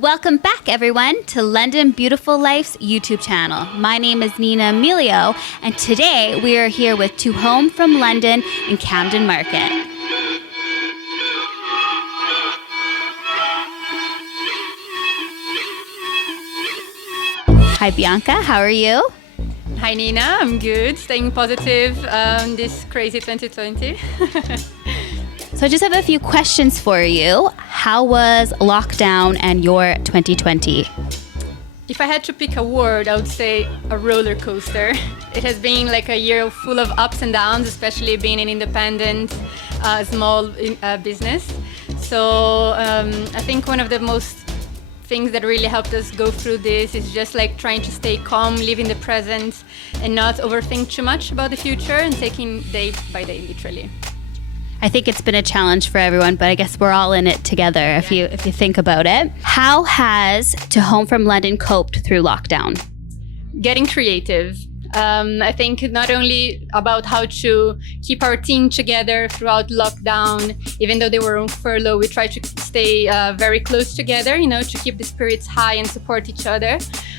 Welcome back, everyone, to London Beautiful Life's YouTube channel. My name is Nina Amelio, and today we are here with To Home from London in Camden Market. Hi, Bianca. How are you? Hi, Nina. I'm good. Staying positive this crazy 2020. So I just have a few questions for you. How was lockdown and your 2020? If I had to pick a word, I would say a roller coaster. It has been like a year full of ups and downs, especially being an independent, small business. So I think one of the most things that really helped us go through this is just like trying to stay calm, live in the present, and not overthink too much about the future and taking day by day, literally. I think it's been a challenge for everyone, but I guess we're all in it together if you think about it. How has To Home from London coped through lockdown? Getting creative. I think not only about how to keep our team together throughout lockdown, even though they were on furlough, we tried to stay very close together, to keep the spirits high and support each other.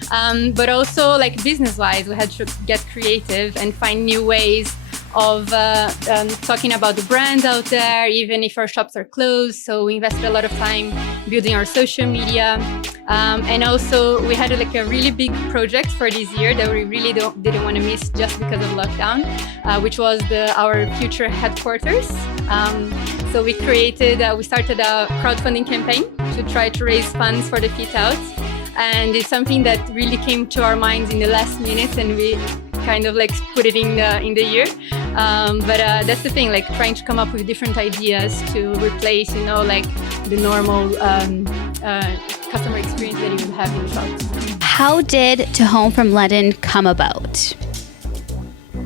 But also like business-wise, we had to get creative and find new ways of talking about the brands out there, even if our shops are closed. So we invested a lot of time building our social media. And also we had like a really big project for this year that we really didn't want to miss just because of lockdown, which was our future headquarters. So we started a crowdfunding campaign to try to raise funds for the fit out. And it's something that really came to our minds in the last minute, and we kind of like put it in the year. But that's the thing, like trying to come up with different ideas to replace, like the normal customer experience that you would have in shops. How did To Home from London come about?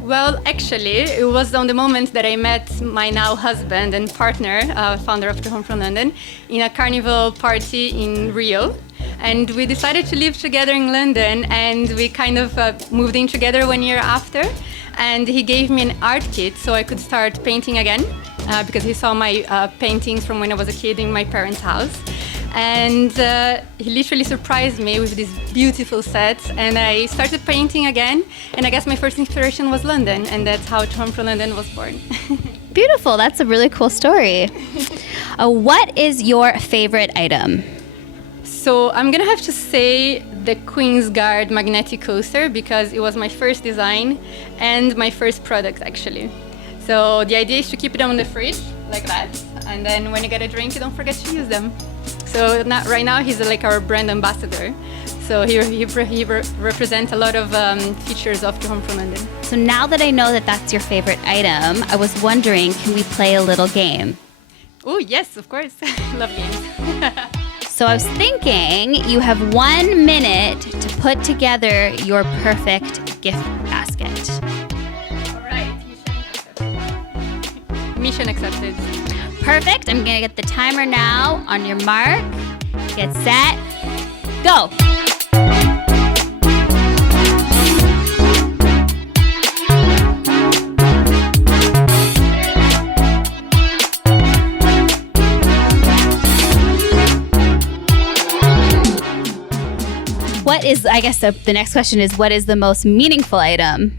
Well, actually, it was on the moment that I met my now husband and partner, founder of To Home from London, in a carnival party in Rio. And we decided to live together in London, and we kind of moved in together 1 year after. And he gave me an art kit so I could start painting again, because he saw my paintings from when I was a kid in my parents' house. And he literally surprised me with this beautiful set, and I started painting again. And I guess my first inspiration was London, and that's how To Home from London was born. Beautiful. That's a really cool story. What is your favorite item? So I'm gonna have to say the Queen's Guard magnetic coaster, because it was my first design and my first product actually. So the idea is to keep it on the fridge like that, and then when you get a drink, you don't forget to use them. So right now he's like our brand ambassador. So he represents a lot of features of To Home from London. So now that I know that that's your favorite item, I was wondering, can we play a little game? Oh yes, of course. Love games. So I was thinking you have 1 minute to put together your perfect gift basket. All right, mission accepted. Perfect. I'm gonna get the timer now. On your mark, get set, go. I guess the next question is, what is the most meaningful item?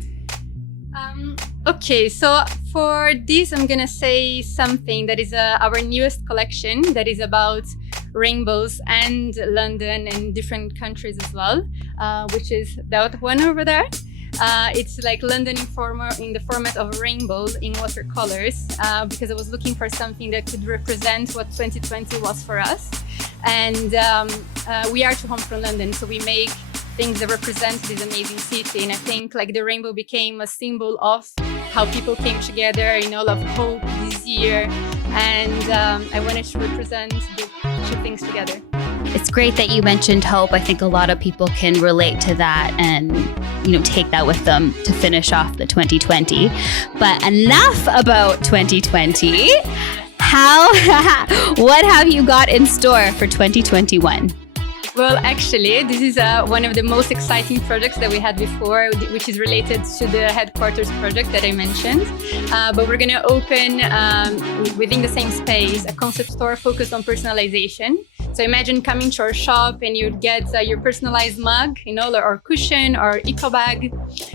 Okay, so for this, I'm gonna say something that is our newest collection that is about rainbows and London and different countries as well, which is that one over there. It's like London in the format of rainbows in watercolors, because I was looking for something that could represent what 2020 was for us. And we are To Home from London, so we make things that represent this amazing city. And I think like the rainbow became a symbol of how people came together, of hope this year. And I wanted to represent the two things together. It's great that you mentioned hope. I think a lot of people can relate to that and, take that with them to finish off the 2020. But enough about 2020. What have you got in store for 2021? Well, actually, this is one of the most exciting projects that we had before, which is related to the headquarters project that I mentioned. But we're going to open, within the same space, a concept store focused on personalization. So imagine coming to our shop and you'd get your personalized mug, or cushion or eco bag.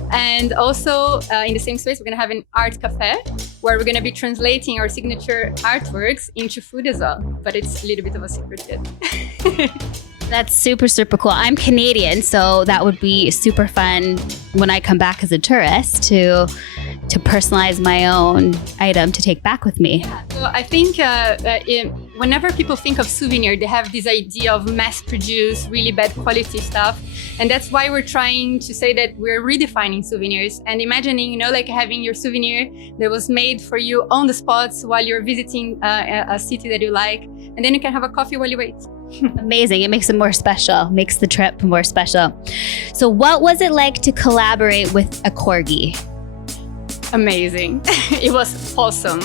And also in the same space, we're going to have an art cafe where we're going to be translating our signature artworks into food as well. But it's a little bit of a secret yet. That's super, super cool. I'm Canadian, so that would be super fun when I come back as a tourist to personalize my own item to take back with me. So I think whenever people think of souvenir, they have this idea of mass-produced, really bad quality stuff. And that's why we're trying to say that we're redefining souvenirs and imagining, like having your souvenir that was made for you on the spot while you're visiting a city that you like. And then you can have a coffee while you wait. Amazing. It makes it more special, makes the trip more special. So what was it like to collaborate with a Corgi? Amazing. It was awesome.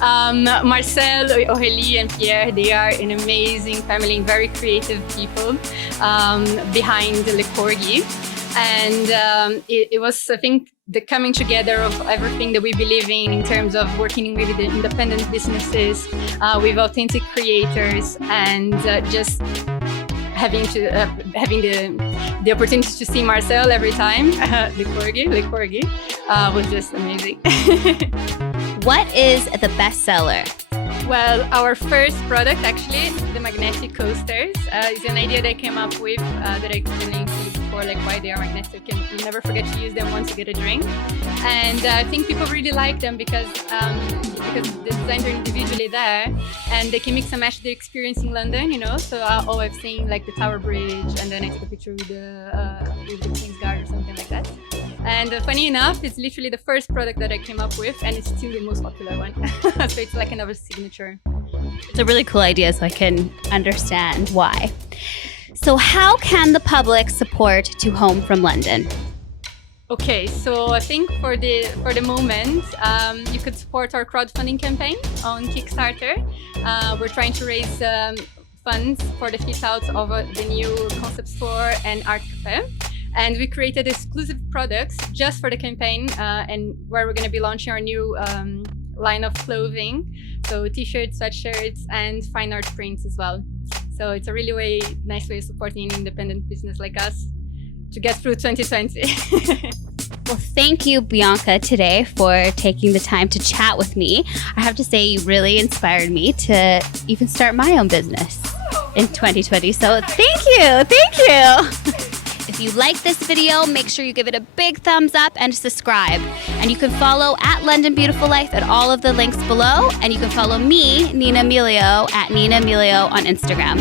Marcel, Aurélie, and Pierre, they are an amazing family, very creative people behind Le Corgi. And it was, I think, the coming together of everything that we believe in terms of working with the independent businesses, with authentic creators, and just having the opportunity to see Marcel every time, Le Corgi, was just amazing. What is the bestseller? Well, our first product, actually, the magnetic coasters, is an idea that I came up with that I explained to you before, like why they are magnetic, and you never forget to use them once you get a drink. And I think people really like them because the designs are individually there, and they can mix and match the experience in London, So I've seen like the Tower Bridge, and then I took a picture with the King's Guard or something like that. And funny enough, it's literally the first product that I came up with, and it's still the most popular one. So it's like another signature. It's a really cool idea, so I can understand why. So how can the public support To Home from London? Okay, so I think for the moment, you could support our crowdfunding campaign on Kickstarter. We're trying to raise funds for the fit out of the new concept store and art cafe. And we created exclusive products just for the campaign, and where we're going to be launching our new line of clothing. So t-shirts, sweatshirts, and fine art prints as well. So it's a really nice way of supporting an independent business like us to get through 2020. Well, thank you, Bianca, today for taking the time to chat with me. I have to say, you really inspired me to even start my own business in 2020. So thank you. If you like this video, make sure you give it a big thumbs up and subscribe. And you can follow at London Beautiful Life at all of the links below. And you can follow me, Nina Amelio, at Nina Amelio on Instagram.